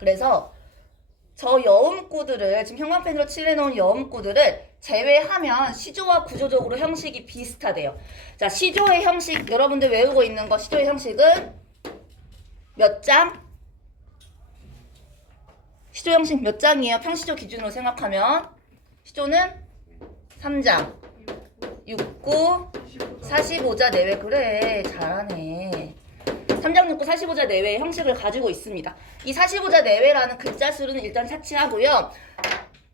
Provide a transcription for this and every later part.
그래서 저 여음구들을 지금 형광펜으로 칠해놓은 여음구들을 제외하면 시조와 구조적으로 형식이 비슷하대요. 자, 시조의 형식 여러분들 외우고 있는 거 시조의 형식은 몇 장? 시조 형식 몇 장이에요? 평시조 기준으로 생각하면 시조는 3장 6구 45자 내외. 그래 잘하네. 3장 6구 45자 내외의 형식을 가지고 있습니다. 이 45자 내외라는 글자 수는 일단 차치하고요.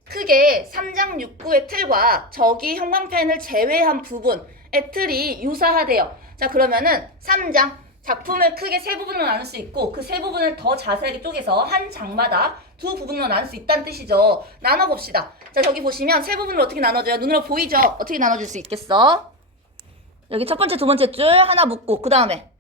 크게 3장 6구의 틀과 저기 형광펜을 제외한 부분의 틀이 유사하대요. 자, 그러면은 3장 작품을 크게 세 부분으로 나눌 수 있고 그 세 부분을 더 자세하게 쪼개서 한 장마다 두 부분으로 나눌 수 있다는 뜻이죠. 나눠봅시다. 자, 저기 보시면 세 부분으로 어떻게 나눠져요? 눈으로 보이죠? 어떻게 나눠질 수 있겠어? 여기 첫 번째, 두 번째 줄 하나 묶고 그 다음에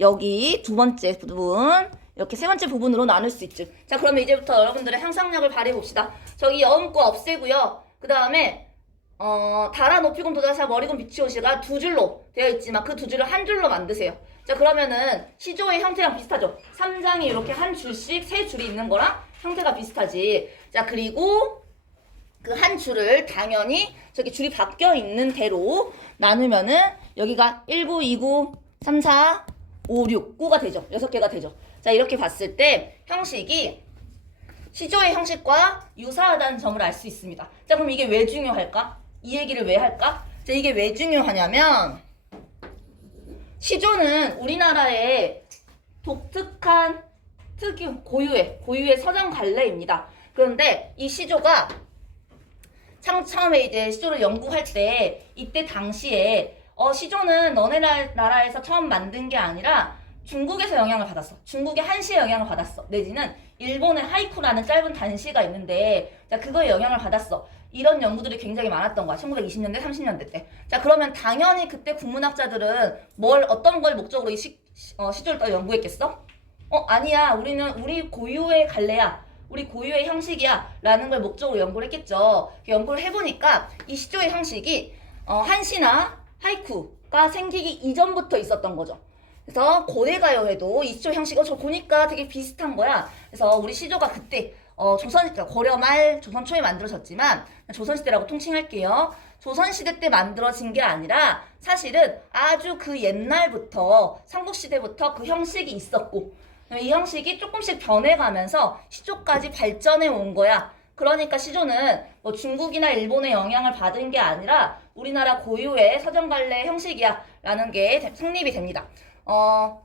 여기 두 번째 부분 이렇게 세 번째 부분으로 나눌 수 있죠. 자, 그러면 이제부터 여러분들의 상상력을 발휘해봅시다. 저기 여음구 없애고요. 그 다음에 달아, 높이곰, 도다사, 머리곰, 비치오시가 두 줄로 되어 있지만 그 두 줄을 한 줄로 만드세요. 자, 그러면은 시조의 형태랑 비슷하죠. 3장이 이렇게 한 줄씩 세 줄이 있는 거랑 형태가 비슷하지. 자, 그리고 그 한 줄을 당연히 저기 줄이 바뀌어 있는 대로 나누면은 여기가 1구, 2구, 3, 4, 5, 6, 9가 되죠. 6개가 되죠. 자, 이렇게 봤을 때 형식이 시조의 형식과 유사하다는 점을 알 수 있습니다. 자, 그럼 이게 왜 중요할까? 이 얘기를 왜 할까? 자, 이게 왜 중요하냐면 시조는 우리나라의 독특한 고유의 서정 관례입니다. 그런데 이 시조가 처음에 이제 시조를 연구할 때 이때 당시에 시조는 너네 나라에서 처음 만든 게 아니라 중국에서 영향을 받았어. 중국의 한시의 영향을 받았어. 내지는 일본의 하이쿠라는 짧은 단시가 있는데 자, 그거에 영향을 받았어. 이런 연구들이 굉장히 많았던 거야. 1920년대, 30년대 때. 자, 그러면 당연히 그때 국문학자들은 어떤 걸 목적으로 이 시조를 또 연구했겠어? 아니야. 우리 고유의 갈래야. 우리 고유의 형식이야. 라는 걸 목적으로 연구를 했겠죠. 연구를 해보니까 이 시조의 형식이 한시나 하이쿠가 생기기 이전부터 있었던 거죠. 그래서 고대가요에도 이 시조 형식 저 보니까 되게 비슷한 거야. 그래서 우리 시조가 그때 고려 말 조선 초에 만들어졌지만 조선시대라고 통칭할게요. 조선시대 때 만들어진 게 아니라 사실은 아주 그 옛날부터 삼국시대부터 그 형식이 있었고 이 형식이 조금씩 변해가면서 시조까지 발전해 온 거야. 그러니까 시조는 뭐 중국이나 일본의 영향을 받은 게 아니라 우리나라 고유의 서정갈래 형식이야 라는 게 성립이 됩니다.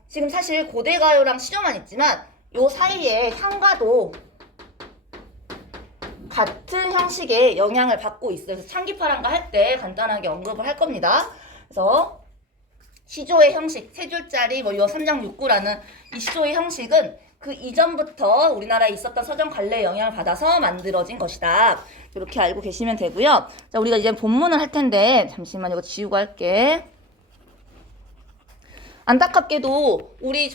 지금 사실 고대가요랑 시조만 있지만 요 사이에 향가도 같은 형식의 영향을 받고 있어요. 그래서 창기파란가 할 때 간단하게 언급을 할 겁니다. 그래서 시조의 형식, 세 줄짜리 요 3장 6구라는 이 시조의 형식은 그 이전부터 우리나라에 있었던 서정 관례의 영향을 받아서 만들어진 것이다. 이렇게 알고 계시면 되고요. 자, 우리가 이제 본문을 할 텐데 잠시만 이거 지우고 할게. 안타깝게도 우리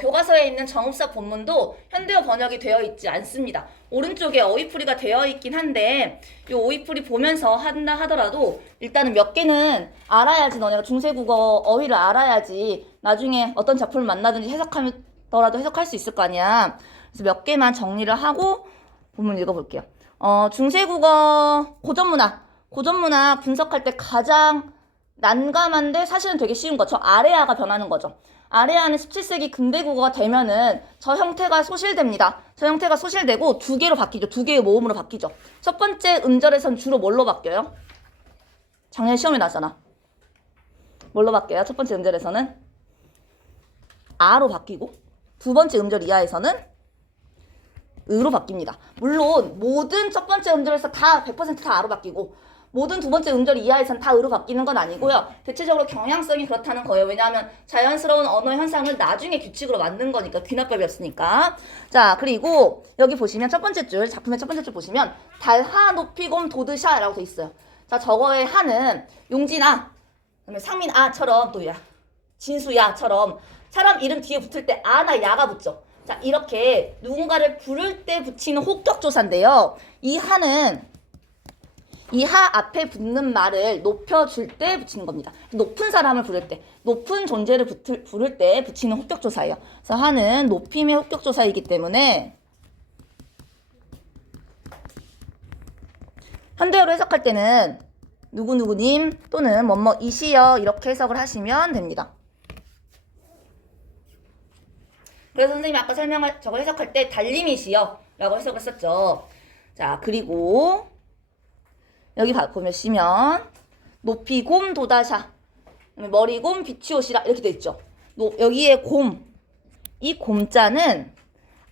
교과서에 있는 정읍사 본문도 현대어 번역이 되어 있지 않습니다. 오른쪽에 어휘풀이가 되어 있긴 한데 이 어휘풀이 보면서 한다 하더라도 일단은 몇 개는 알아야지. 너네가 중세국어 어휘를 알아야지 나중에 어떤 작품을 만나든지 해석하더라도 해석할 수 있을 거 아니야. 그래서 몇 개만 정리를 하고 본문 읽어볼게요. 중세국어 고전문학 분석할 때 가장 난감한데 사실은 되게 쉬운 거. 저 아레아가 변하는 거죠. 아레아는 17세기 근대국어가 되면은 저 형태가 소실됩니다. 저 형태가 소실되고 두 개로 바뀌죠. 두 개의 모음으로 바뀌죠. 첫 번째 음절에선 주로 뭘로 바뀌어요? 작년 시험에 나왔잖아. 뭘로 바뀌어요? 첫 번째 음절에서는 아로 바뀌고 두 번째 음절 이하에서는 으로 바뀝니다. 물론 모든 첫 번째 음절에서 다 100% 아로 바뀌고 모든 두 번째 음절 이하에선 다 으로 바뀌는 건 아니고요. 대체적으로 경향성이 그렇다는 거예요. 왜냐하면 자연스러운 언어 현상을 나중에 규칙으로 만든 거니까. 귀납법이 없으니까. 자, 그리고 여기 보시면 첫 번째 줄, 작품의 첫 번째 줄 보시면 달하, 높이곰, 도드샤라고 돼 있어요. 자, 저거의 하는 용진아, 그다음에 상민아처럼 또야, 진수야처럼 사람 이름 뒤에 붙을 때 아나 야가 붙죠. 자, 이렇게 누군가를 부를 때 붙이는 호격조사인데요. 이 하는 이 하 앞에 붙는 말을 높여줄 때 붙이는 겁니다. 높은 사람을 부를 때, 높은 존재를 부를 때 붙이는 호격조사예요. 그래서 하는 높임의 호격조사이기 때문에 현대어로 해석할 때는 누구누구님 또는 뭐뭐이시여 이렇게 해석을 하시면 됩니다. 그래서 선생님이 아까 저거 해석할 때 달님이시여 라고 해석을 했었죠. 자, 그리고 여기 보시면 높이 곰 도다샤 머리 곰 빛이 오시라 이렇게 돼 있죠. 여기에 곰, 이 곰자는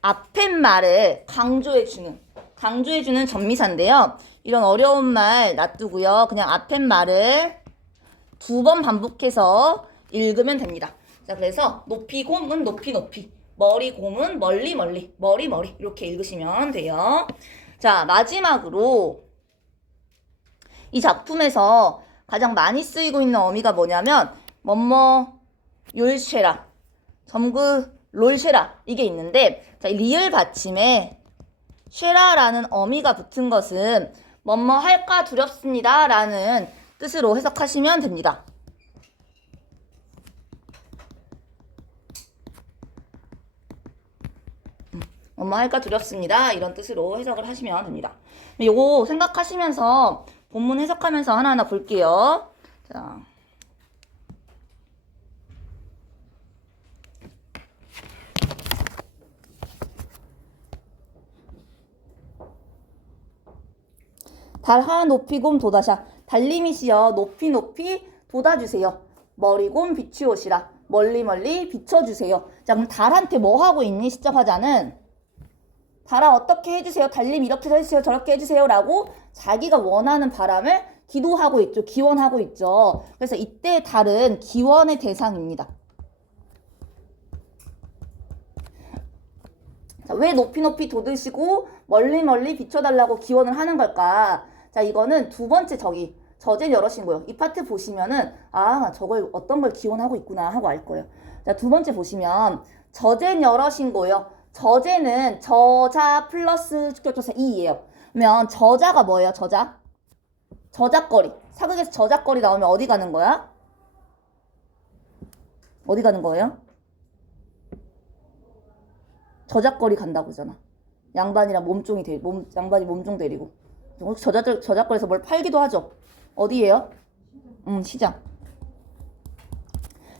앞에 말을 강조해주는 전미사인데요. 이런 어려운 말 놔두고요. 그냥 앞에 말을 2번 반복해서 읽으면 됩니다. 자, 그래서 높이 곰은 높이 높이, 머리 곰은 멀리 멀리, 머리 머리 이렇게 읽으시면 돼요. 자, 마지막으로 이 작품에서 가장 많이 쓰이고 있는 어미가 뭐냐면 뭐뭐 욜쉐라, 점그 롤쉐라 이게 있는데, 자, 이 리을 받침에 쉐라라는 어미가 붙은 것은 뭐뭐 할까 두렵습니다 라는 뜻으로 해석하시면 됩니다. 뭐뭐 할까 두렵습니다 이런 뜻으로 해석을 하시면 됩니다. 요거 생각하시면서 본문 해석하면서 하나하나 볼게요. 자, 달하 높이 곰 도다샤 달님이시여 높이 높이 돋아주세요. 머리 곰 빛이 오시라 멀리 멀리 비춰주세요. 자, 그럼 달한테 뭐 하고 있니? 시적 화자는 달아 어떻게 해주세요. 달님 이렇게 해주세요. 저렇게 해주세요 라고 자기가 원하는 바람을 기도하고 있죠. 기원하고 있죠. 그래서 이때 달은 기원의 대상입니다. 자, 왜 높이 높이 돋으시고 멀리 멀리 비춰달라고 기원을 하는 걸까? 자, 이거는 두 번째 저제 여럿인 거예요. 이 파트 보시면은 아, 저걸 어떤 걸 기원하고 있구나 하고 알 거예요. 자, 두 번째 보시면 저제 여럿인 거예요. 저제는 저자 플러스 축격조사 이예요. 그러면 저자가 뭐예요? 저작거리. 사극에서 저작거리 나오면 어디 가는 거야? 어디 가는 거예요? 저작거리 간다고잖아. 양반이랑 양반이 몸종 데리고. 저작거리에서 뭘 팔기도 하죠. 어디예요? 시장.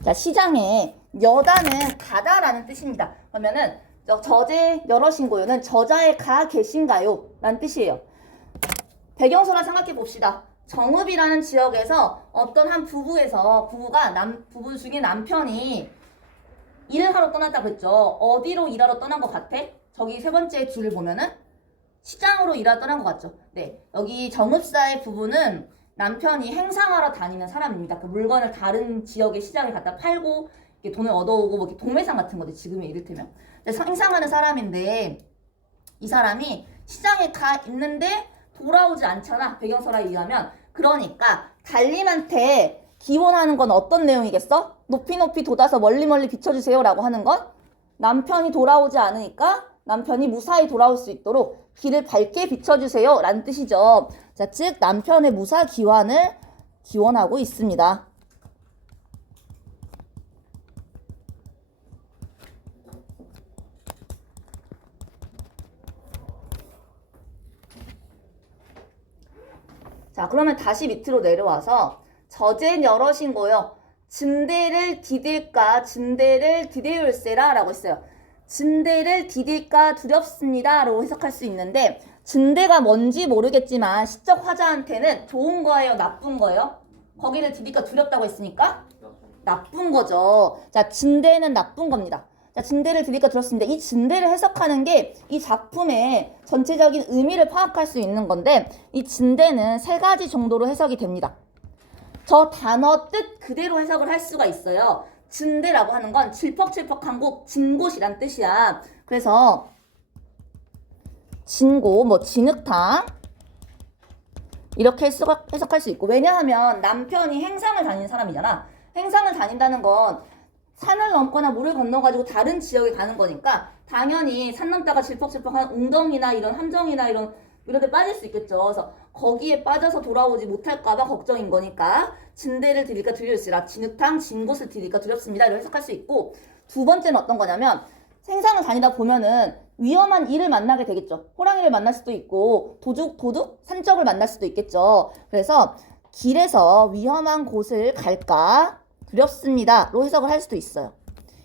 자, 시장에 여다는 가다라는 뜻입니다. 그러면은 저제 여럿인 고요는 저자에 가 계신가요? 라는 뜻이에요. 배경소라 생각해 봅시다. 정읍이라는 지역에서 어떤 한 부부 중에 남편이 일을 하러 떠났다고 했죠. 어디로 일하러 떠난 것 같아? 저기 세 번째 줄을 보면은 시장으로 일하러 떠난 것 같죠. 네, 여기 정읍사의 부부는 남편이 행상하러 다니는 사람입니다. 그 물건을 다른 지역의 시장에 갖다 팔고 이렇게 돈을 얻어오고 뭐 이렇게 도매상 같은 거지 지금에 이를테면. 행상하는 사람인데 이 사람이 시장에 가 있는데 돌아오지 않잖아. 배경설화에 의하면. 그러니까 달님한테 기원하는 건 어떤 내용이겠어? 높이 높이 돋아서 멀리 멀리 비춰주세요 라고 하는 건 남편이 돌아오지 않으니까 남편이 무사히 돌아올 수 있도록 길을 밝게 비춰주세요 라는 뜻이죠. 자, 즉 남편의 무사 기원을 기원하고 있습니다. 자, 그러면 다시 밑으로 내려와서 저젠 여럿인 거요. 진대를 디딜까 진대를 디딜세라 라고 했어요. 진대를 디딜까 두렵습니다 라고 해석할 수 있는데 진대가 뭔지 모르겠지만 시적 화자한테는 좋은 거예요? 나쁜 거예요? 거기를 디딜까 두렵다고 했으니까 나쁜 거죠. 자, 진대는 나쁜 겁니다. 자, 진대를 디딜까 두렵습니다. 이 진대를 해석하는 게 이 작품의 전체적인 의미를 파악할 수 있는 건데 이 진대는 3가지 정도로 해석이 됩니다. 저 단어 뜻 그대로 해석을 할 수가 있어요. 진대라고 하는 건 질퍽질퍽한 곳, 진곳이란 뜻이야. 그래서 진고, 뭐 진흙탕 이렇게 해석할 수 있고, 왜냐하면 남편이 행상을 다니는 사람이잖아. 행상을 다닌다는 건 산을 넘거나 물을 건너가지고 다른 지역에 가는 거니까 당연히 산 넘다가 질퍽질퍽한 웅덩이나 이런 함정이나 이런 데 빠질 수 있겠죠. 그래서 거기에 빠져서 돌아오지 못할까봐 걱정인 거니까 진대를 드릴까 두려울시라 진흙탕 진 곳을 드릴까 두렵습니다. 이렇게 해석할 수 있고 두 번째는 어떤 거냐면 생산을 다니다 보면은 위험한 일을 만나게 되겠죠. 호랑이를 만날 수도 있고 도둑, 산적을 만날 수도 있겠죠. 그래서 길에서 위험한 곳을 갈까 두렵습니다로 해석을 할 수도 있어요.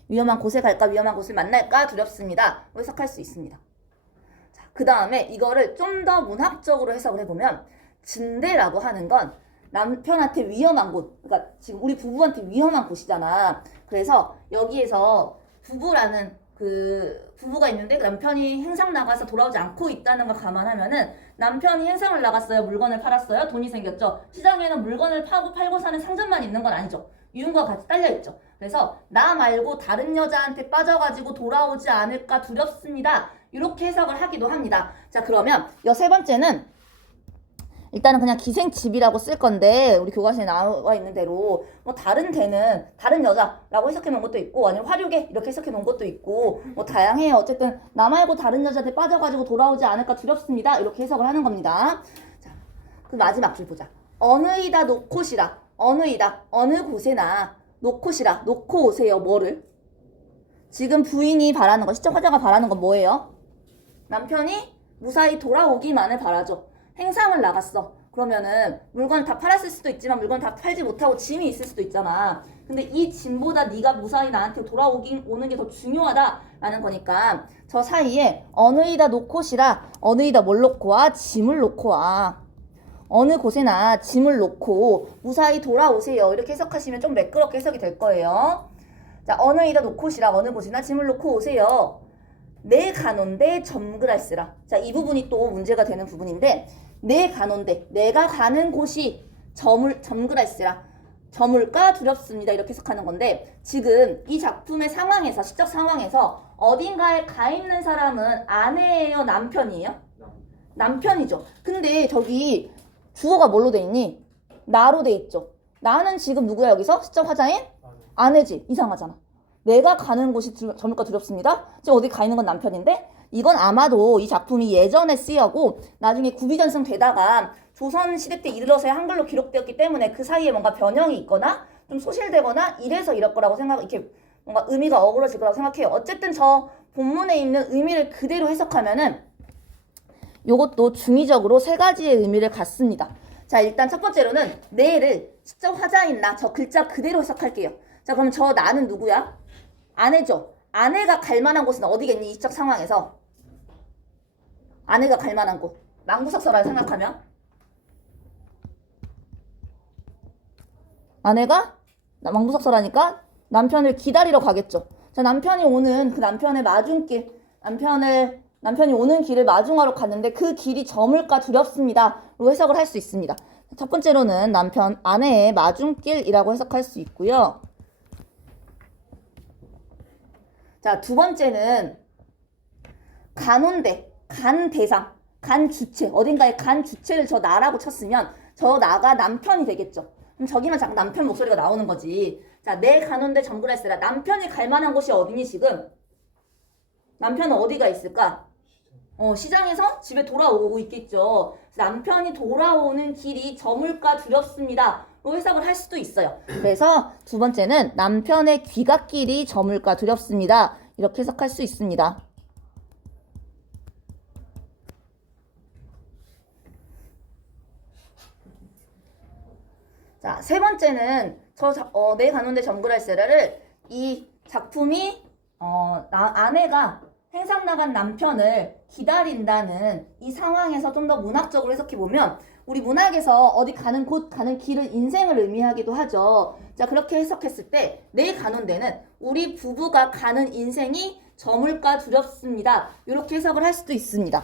위험한 곳에 갈까 위험한 곳을 만날까 두렵습니다로 해석할 수 있습니다. 그 다음에 이거를 좀 더 문학적으로 해석을 해보면 진대라고 하는 건 남편한테 위험한 곳, 그러니까 지금 우리 부부한테 위험한 곳이잖아. 그래서 여기에서 부부라는 그 부부가 있는데 남편이 행상 나가서 돌아오지 않고 있다는 걸 감안하면은 남편이 행상을 나갔어요. 물건을 팔았어요. 돈이 생겼죠. 시장에는 물건을 팔고 사는 상점만 있는 건 아니죠. 유흥과 같이 딸려 있죠. 그래서 나 말고 다른 여자한테 빠져가지고 돌아오지 않을까 두렵습니다. 이렇게 해석을 하기도 합니다. 자, 그러면 세 번째는 일단은 그냥 기생집이라고 쓸 건데 우리 교과서에 나와 있는 대로 뭐 다른 데는 다른 여자라고 해석해 놓은 것도 있고 아니면 화류계 이렇게 해석해 놓은 것도 있고 뭐 다양해요. 어쨌든 나 말고 다른 여자한테 빠져가지고 돌아오지 않을까 두렵습니다. 이렇게 해석을 하는 겁니다. 자, 그 마지막 줄 보자. 어느이다 놓고시라. 어느이다 어느 곳에나 놓고시라. 놓고 오세요. 뭐를? 지금 부인이 바라는 거, 시적 화자가 바라는 건 뭐예요? 남편이 무사히 돌아오기만을 바라죠. 행상을 나갔어. 그러면은 물건을 다 팔았을 수도 있지만 물건 다 팔지 못하고 짐이 있을 수도 있잖아. 근데 이 짐보다 네가 무사히 나한테 오는 게 더 중요하다라는 거니까 저 사이에 어느이다 놓고시라. 어느이다 뭘 놓고 와? 짐을 놓고 와. 어느 곳에나 짐을 놓고 무사히 돌아오세요. 이렇게 해석하시면 좀 매끄럽게 해석이 될 거예요. 자, 어느이다 놓고시라. 어느 곳이나 짐을 놓고 오세요. 내 가논데 점그랄쓰라. 자, 이 부분이 또 문제가 되는 부분인데 내 가논데 내가 가는 곳이 점그랄쓰라. 저물까 두렵습니다. 이렇게 해석하는 건데 지금 이 작품의 상황에서 시적 상황에서 어딘가에 가 있는 사람은 아내예요, 남편이에요? 남편이죠. 근데 저기 주어가 뭘로 돼 있니? 나로 돼 있죠. 나는 지금 누구야 여기서? 시적 화자인? 아내지. 이상하잖아. 내가 가는 곳이 저물까 두렵습니다. 지금 어디 가 있는 건 남편인데 이건 아마도 이 작품이 예전에 쓰여고 나중에 구비전승 되다가 조선시대 때 이르러서야 한글로 기록되었기 때문에 그 사이에 뭔가 변형이 있거나 좀 소실되거나 이래서 이럴 거라고 이렇게 뭔가 의미가 어그러질 거라고 생각해요. 어쨌든 저 본문에 있는 의미를 그대로 해석하면은 요것도 중의적으로 세 가지의 의미를 갖습니다. 자, 일단 첫 번째로는 내를 시적 화자인 나 저 글자 그대로 해석할게요. 자, 그럼 저 나는 누구야? 아내죠. 아내가 갈 만한 곳은 어디겠니? 이적 상황에서 아내가 갈 만한 곳 망부석서라 생각하면 아내가 망부석서라니까 남편을 기다리러 가겠죠. 자, 남편이 오는 그 남편의 마중길 남편이 오는 길을 마중하러 갔는데 그 길이 저물까 두렵습니다로 해석을 할 수 있습니다. 첫 번째로는 아내의 마중길이라고 해석할 수 있고요. 자, 두 번째는 간온데, 간 대상, 간 주체, 어딘가에 간 주체를 저 나라고 쳤으면 저 나가 남편이 되겠죠. 그럼 저기만 자꾸 남편 목소리가 나오는 거지. 자, 내 간온데 점그랄쓰라. 남편이 갈 만한 곳이 어디니 지금? 남편은 어디가 있을까? 시장에서 집에 돌아오고 있겠죠. 남편이 돌아오는 길이 저물까 두렵습니다. 로 해석을 할 수도 있어요. 그래서 두 번째는 남편의 귀갓길이 저물까 두렵습니다. 이렇게 해석할 수 있습니다. 자, 세 번째는 내 가논데 점그랄쓰라를 이 작품이 아내가 행상 나간 남편을 기다린다는 이 상황에서 좀 더 문학적으로 해석해보면 우리 문학에서 어디 가는 곳, 가는 길을 인생을 의미하기도 하죠. 자, 그렇게 해석했을 때 내 가논데는 우리 부부가 가는 인생이 저물까 두렵습니다. 이렇게 해석을 할 수도 있습니다.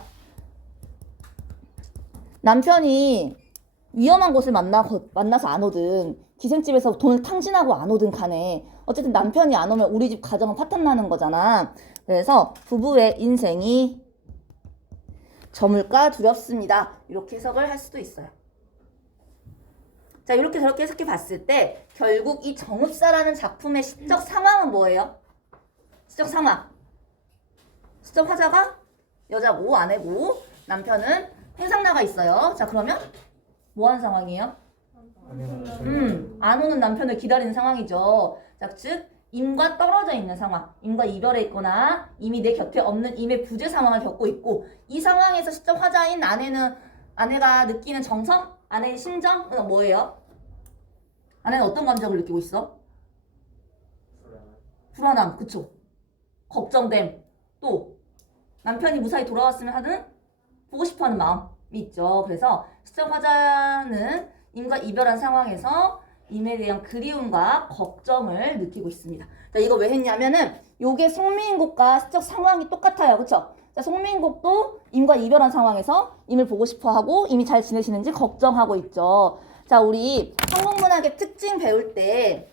남편이 위험한 곳을 만나서 안 오든 기생집에서 돈을 탕진하고 안 오든 간에 어쨌든 남편이 안 오면 우리 집 가정은 파탄나는 거잖아. 그래서 부부의 인생이 저물까 두렵습니다. 이렇게 해석을 할 수도 있어요. 자, 이렇게 저렇게 해석해 봤을 때 결국 이 정읍사라는 작품의 시적 상황은 뭐예요? 시적 상황. 시적 화자가 여자고 아내고 남편은 해상나가 있어요. 자, 그러면 뭐 하는 상황이에요? 안 오는 남편을 기다리는 상황이죠. 자, 즉 임과 떨어져 있는 상황, 임과 이별해 있거나 이미 내 곁에 없는 임의 부재 상황을 겪고 있고, 이 상황에서 시적 화자인 아내가 느끼는 정서, 아내의 심정은 뭐예요? 아내는 어떤 감정을 느끼고 있어? 불안함, 그쵸? 걱정됨, 또 남편이 무사히 돌아왔으면 하는 보고 싶어하는 마음이 있죠. 그래서 시적 화자는 임과 이별한 상황에서 임에 대한 그리움과 걱정을 느끼고 있습니다. 자, 이거 왜 했냐면은 요게 송민국과 시적 상황이 똑같아요. 그쵸? 자, 송민국도 임과 이별한 상황에서 임을 보고 싶어하고 임이 잘 지내시는지 걱정하고 있죠. 자, 우리 한국문학의 특징 배울 때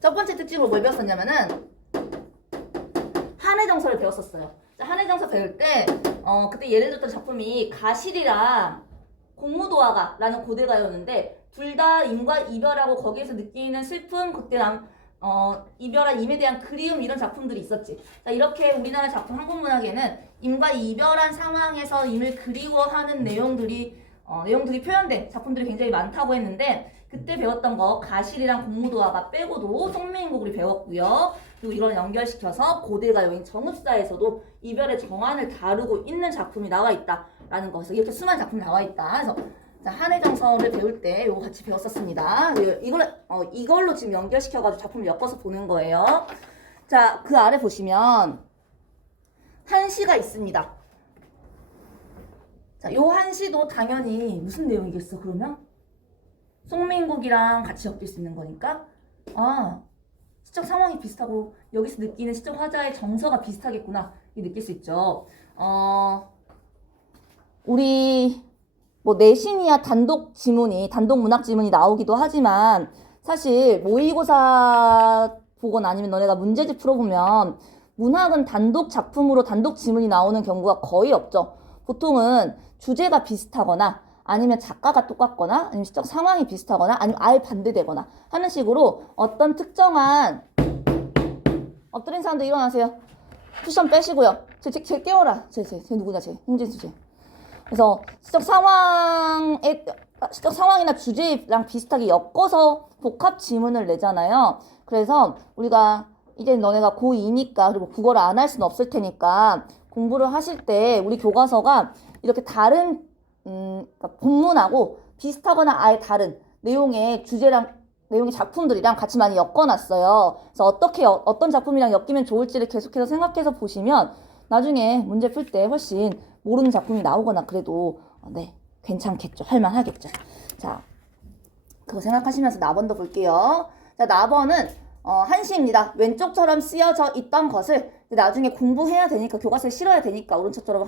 첫 번째 특징으로 뭘 배웠었냐면은 한해정서를 배웠었어요. 자, 한해정서 배울 때 그때 예를 들었던 작품이 가실이랑 공무도화가라는 고대가였는데 둘 다 임과 이별하고 거기에서 느끼는 슬픔, 그때 이별한 임에 대한 그리움 이런 작품들이 있었지. 자, 이렇게 우리나라 작품 한국문학에는 임과 이별한 상황에서 임을 그리워하는 내용들이 표현된 작품들이 굉장히 많다고 했는데 그때 배웠던 거 가실이랑 공무도화가 빼고도 송민국 우리 배웠고요. 그리고 이걸 연결시켜서 고대가요인 정읍사에서도 이별의 정환을 다루고 있는 작품이 나와 있다라는 것을 이렇게 수많은 작품이 나와 있다. 그래서 자, 한해정서를 배울 때 이거 같이 배웠었습니다. 이걸로 지금 연결시켜가지고 작품을 엮어서 보는 거예요. 자, 그 아래 보시면 한시가 있습니다. 자, 요 한시도 당연히 무슨 내용이겠어, 그러면? 송민국이랑 같이 엮일 수 있는 거니까 시적 상황이 비슷하고 여기서 느끼는 시적 화자의 정서가 비슷하겠구나 이 느낄 수 있죠. 우리 뭐 내신이야 단독 문학 지문이 나오기도 하지만 사실 모의고사 보거나 아니면 너네가 문제집 풀어보면 문학은 단독 작품으로 단독 지문이 나오는 경우가 거의 없죠. 보통은 주제가 비슷하거나 아니면 작가가 똑같거나 아니면 시적 상황이 비슷하거나 아니면 아예 반대되거나 하는 식으로 어떤 특정한 엎드린 사람들 일어나세요. 쿠션 빼시고요. 쟤 깨워라. 쟤 누구냐 쟤 홍진수 쟤. 그래서 시적 상황이나 주제랑 비슷하게 엮어서 복합 지문을 내잖아요. 그래서 우리가 이제 너네가 고2니까 그리고 국어를 안 할 수는 없을 테니까 공부를 하실 때 우리 교과서가 이렇게 다른 그러니까 본문하고 비슷하거나 아예 다른 내용의 작품들이랑 같이 많이 엮어놨어요. 그래서 어떤 작품이랑 엮이면 좋을지를 계속해서 생각해서 보시면 나중에 문제 풀 때 훨씬 모르는 작품이 나오거나 그래도 괜찮겠죠. 할만하겠죠. 자, 그거 생각하시면서 나번도 볼게요. 자, 나번은 한시입니다. 왼쪽처럼 쓰여져 있던 것을 나중에 공부해야 되니까 교과서에 실어야 되니까 오른쪽처럼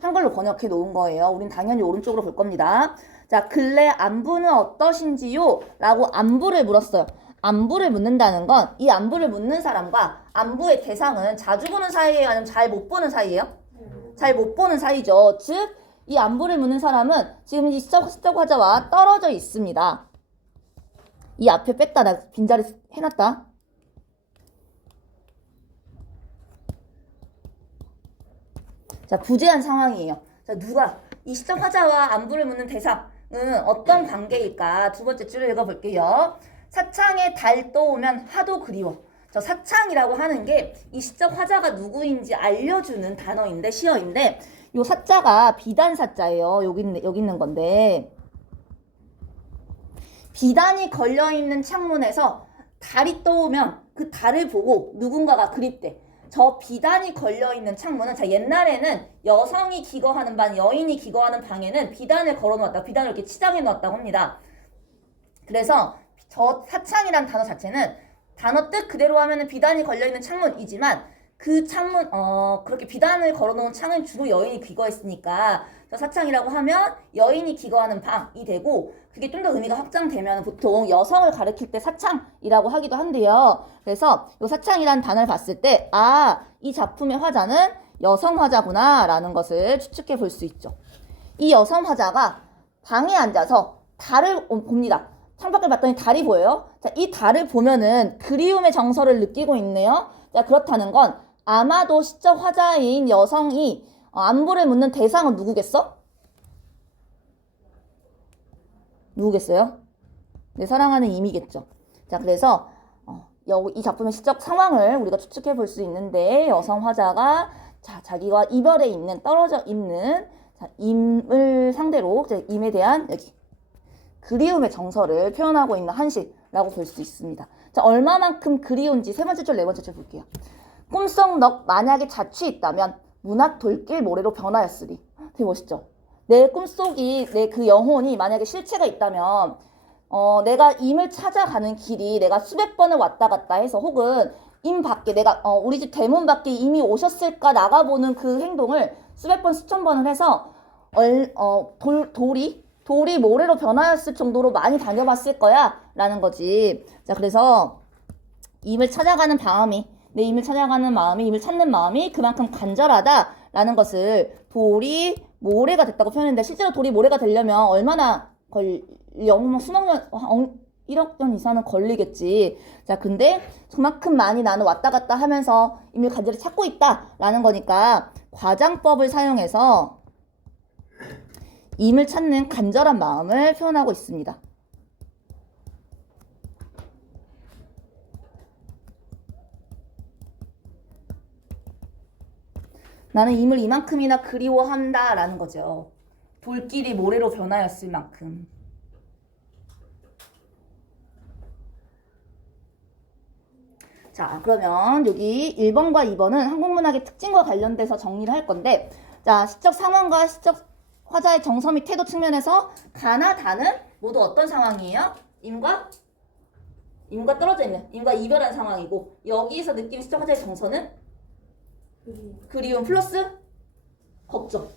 한글로 번역해 놓은 거예요. 우린 당연히 오른쪽으로 볼 겁니다. 자, 근래 안부는 어떠신지요? 라고 안부를 물었어요. 안부를 묻는다는 건 이 안부를 묻는 사람과 안부의 대상은 자주 보는 사이예요? 아니면 잘 못 보는 사이예요? 잘 못 보는 사이죠. 즉, 이 안부를 묻는 사람은 지금 이 시적 화자와 떨어져 있습니다. 이 앞에 뺐다. 나 빈자리 해놨다. 자, 부재한 상황이에요. 자, 이 시적 화자와 안부를 묻는 대상은 어떤 관계일까? 두 번째 줄을 읽어볼게요. 사창에 달 떠오면 하도 그리워. 저 사창이라고 하는 게 이 시적 화자가 누구인지 알려주는 단어인데, 시어인데, 요 사자가 비단사자예요. 여기 있는 건데. 비단이 걸려있는 창문에서 달이 떠오면 그 달을 보고 누군가가 그립대. 저 비단이 걸려있는 창문은, 자, 옛날에는 여성이 기거하는 방, 여인이 기거하는 방에는 비단을 걸어놓았다. 비단을 이렇게 치장해 놓았다고 합니다. 그래서 저 사창이란 단어 자체는 단어 뜻 그대로 하면은 비단이 걸려있는 창문이지만 그 창문, 그렇게 비단을 걸어놓은 창은 주로 여인이 기거했으니까 저 사창이라고 하면 여인이 기거하는 방이 되고, 그게 좀 더 의미가 확장되면 보통 여성을 가리킬 때 사창이라고 하기도 한데요. 그래서 이 사창이라는 단어를 봤을 때, 이 작품의 화자는 여성 화자구나 라는 것을 추측해 볼 수 있죠. 이 여성 화자가 방에 앉아서 달을 봅니다. 창밖을 봤더니 달이 보여요. 자, 이 달을 보면은 그리움의 정서를 느끼고 있네요. 자, 그렇다는 건 아마도 시적 화자인 여성이 안부를 묻는 대상은 누구겠어? 누구겠어요? 내 사랑하는 임이겠죠. 자, 그래서 이 작품의 시적 상황을 우리가 추측해 볼 수 있는데 여성 화자가 자기와 이별해 있는 떨어져 있는 임을 상대로 임에 대한 여기 그리움의 정서를 표현하고 있는 한시라고 볼 수 있습니다. 자, 얼마만큼 그리운지 세 번째 줄, 네 번째 줄 볼게요. 꿈속 넋 만약에 자취했다면 문학 돌길 모래로 변하였으리. 되게 멋있죠? 내 꿈속이 내 그 영혼이 만약에 실체가 있다면 내가 임을 찾아가는 길이 내가 수백 번을 왔다 갔다 해서 혹은 임 밖에 내가 우리 집 대문 밖에 임이 오셨을까 나가보는 그 행동을 수백 번 수천 번을 해서 돌이 모래로 변하였을 정도로 많이 다녀봤을 거야 라는 거지. 자, 그래서 임을 찾아가는 마음이 내 임을 찾아가는 마음이 임을 찾는 마음이 그만큼 간절하다 라는 것을 돌이 모래가 됐다고 표현했는데 실제로 돌이 모래가 되려면 얼마나 수백 년 1억 년 이상은 걸리겠지. 자, 근데 그만큼 많이 나는 왔다 갔다 하면서 임을 간절히 찾고 있다라는 거니까 과장법을 사용해서 임을 찾는 간절한 마음을 표현하고 있습니다. 나는 임을 이만큼이나 그리워한다라는 거죠. 돌길이 모래로 변하였을 만큼. 자, 그러면 여기 1번과 2번은 한국문학의 특징과 관련돼서 정리를 할 건데, 자, 시적 상황과 시적 화자의 정서 및 태도 측면에서 가나 다는 모두 어떤 상황이에요? 임과 떨어져 있는, 임과 이별한 상황이고, 여기서 느낀 시적 화자의 정서는 그리움 플러스 걱정.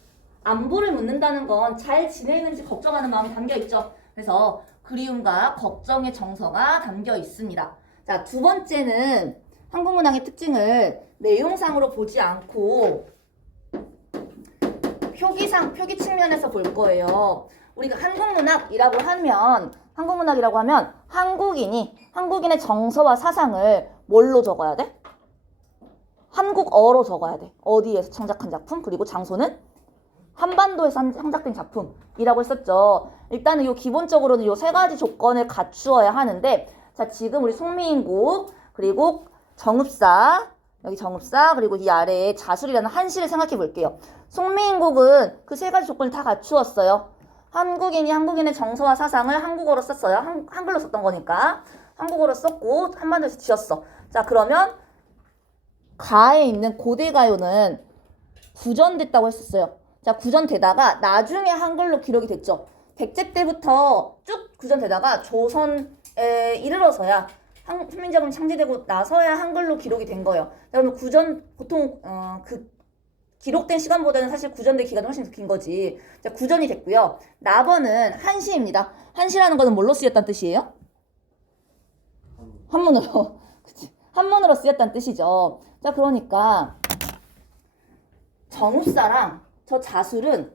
안부를 묻는다는 건 잘 지내는지 걱정하는 마음이 담겨 있죠. 그래서 그리움과 걱정의 정서가 담겨 있습니다. 자, 두 번째는 한국문학의 특징을 내용상으로 보지 않고 표기 측면에서 볼 거예요. 우리가 한국문학이라고 하면 한국인의 정서와 사상을 뭘로 적어야 돼? 한국어로 적어야 돼. 어디에서 창작한 작품, 그리고 장소는 한반도에서 창작된 작품이라고 했었죠. 일단은 기본적으로는 요 세 가지 조건을 갖추어야 하는데, 자, 지금 우리 송미인국, 그리고 정읍사, 여기 정읍사, 그리고 이 아래에 자술이라는 한시를 생각해 볼게요. 송미인국은 그 세 가지 조건을 다 갖추었어요. 한국인의 정서와 사상을 한국어로 썼어요. 한글로 썼던 거니까. 한국어로 썼고, 한반도에서 지었어. 자, 그러면 가에 있는 고대가요는 구전됐다고 했었어요. 자, 구전되다가 나중에 한글로 기록이 됐죠. 백제 때부터 쭉 구전되다가 조선에 이르러서야 훈민정음이 창제되고 나서야 한글로 기록이 된 거예요. 그러면 보통 그 기록된 시간보다는 사실 구전된 기간이 훨씬 더 긴 거지. 자, 구전이 됐고요. 나번은 한시입니다. 한시라는 거는 뭘로 쓰였다는 뜻이에요? 한문으로. 그치. 한문으로 쓰였다는 뜻이죠. 자, 그러니까 정읍사랑 저 자술은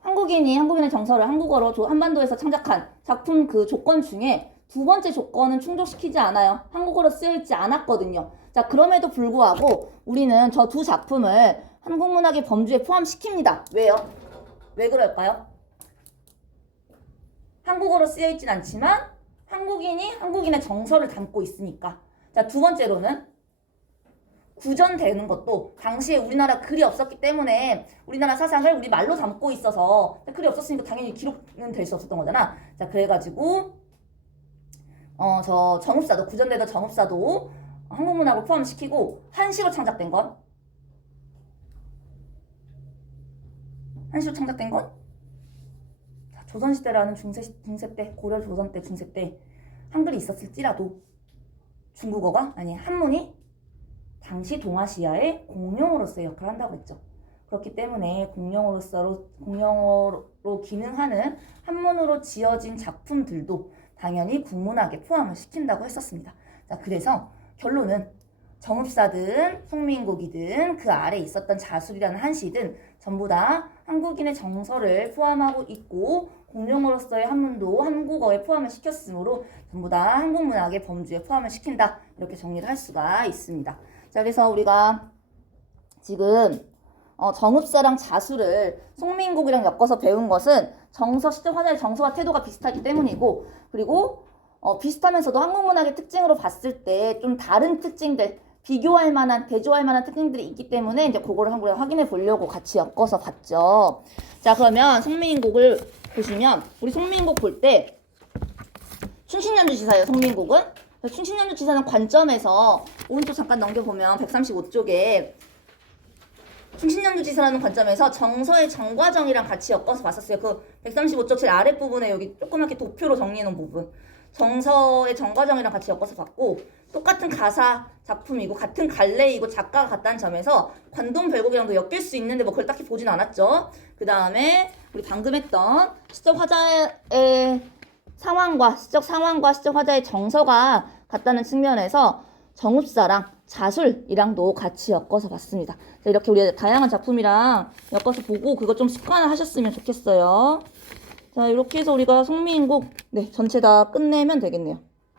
한국인의 정서를 한국어로 한반도에서 창작한 작품 그 조건 중에 두 번째 조건은 충족시키지 않아요. 한국어로 쓰여있지 않았거든요. 자, 그럼에도 불구하고 우리는 저 두 작품을 한국문학의 범주에 포함시킵니다. 왜요? 왜 그럴까요? 한국어로 쓰여있진 않지만 한국인의 정서를 담고 있으니까. 자, 두 번째로는 구전되는 것도 당시에 우리나라 글이 없었기 때문에 우리나라 사상을 우리 말로 담고 있어서 글이 없었으니까 당연히 기록은 될 수 없었던 거잖아. 자, 그래가지고 저 정읍사도 구전되던 정읍사도 한국문학을 포함시키고 한시로 창작된 건 조선시대라는 중세 때 고려 조선 때 중세 때 한글이 있었을지라도 중국어가 한문이 당시 동아시아의 공용어로서의 역할을 한다고 했죠. 그렇기 때문에 공용어로 기능하는 한문으로 지어진 작품들도 당연히 국문학에 포함을 시킨다고 했었습니다. 자, 그래서 결론은 정읍사든 송민국이든 그 아래 있었던 자술이라는 한시든 전부 다 한국인의 정서를 포함하고 있고 공용어로서의 한문도 한국어에 포함을 시켰으므로 전부 다 한국문학의 범주에 포함을 시킨다. 이렇게 정리를 할 수가 있습니다. 자, 그래서 우리가 지금 정읍사랑 자수를 송민국이랑 엮어서 배운 것은 정서, 시적 화자의 정서와 태도가 비슷하기 때문이고, 그리고 비슷하면서도 한국문학의 특징으로 봤을 때 좀 다른 특징들, 비교할 만한, 대조할 만한 특징들이 있기 때문에 이제 그거를 한번 확인해 보려고 같이 엮어서 봤죠. 자, 그러면 송민국을 보시면, 우리 송민국 볼 때 춘신연주지사예요, 송민국은. 춘신연주지사는 관점에서 오른쪽 잠깐 넘겨보면 135쪽에 춘신연주지사라는 관점에서 정서의 정과정이랑 같이 엮어서 봤었어요. 그 135쪽 제일 아랫부분에 여기 조그맣게 도표로 정리해놓은 부분. 정서의 정과정이랑 같이 엮어서 봤고, 똑같은 가사 작품이고 같은 갈래이고 작가가 같다는 점에서 관동별곡이랑도 엮일 수 있는데 뭐 그걸 딱히 보진 않았죠. 그 다음에 우리 방금 했던 시적 화자의 상황과 시적 화자의 정서가 같다는 측면에서 정읍사랑 자술이랑도 같이 엮어서 봤습니다. 이렇게 우리 다양한 작품이랑 엮어서 보고 그거 좀 습관을 하셨으면 좋겠어요. 자, 이렇게 해서 우리가 송민국 전체 다 끝내면 되겠네요.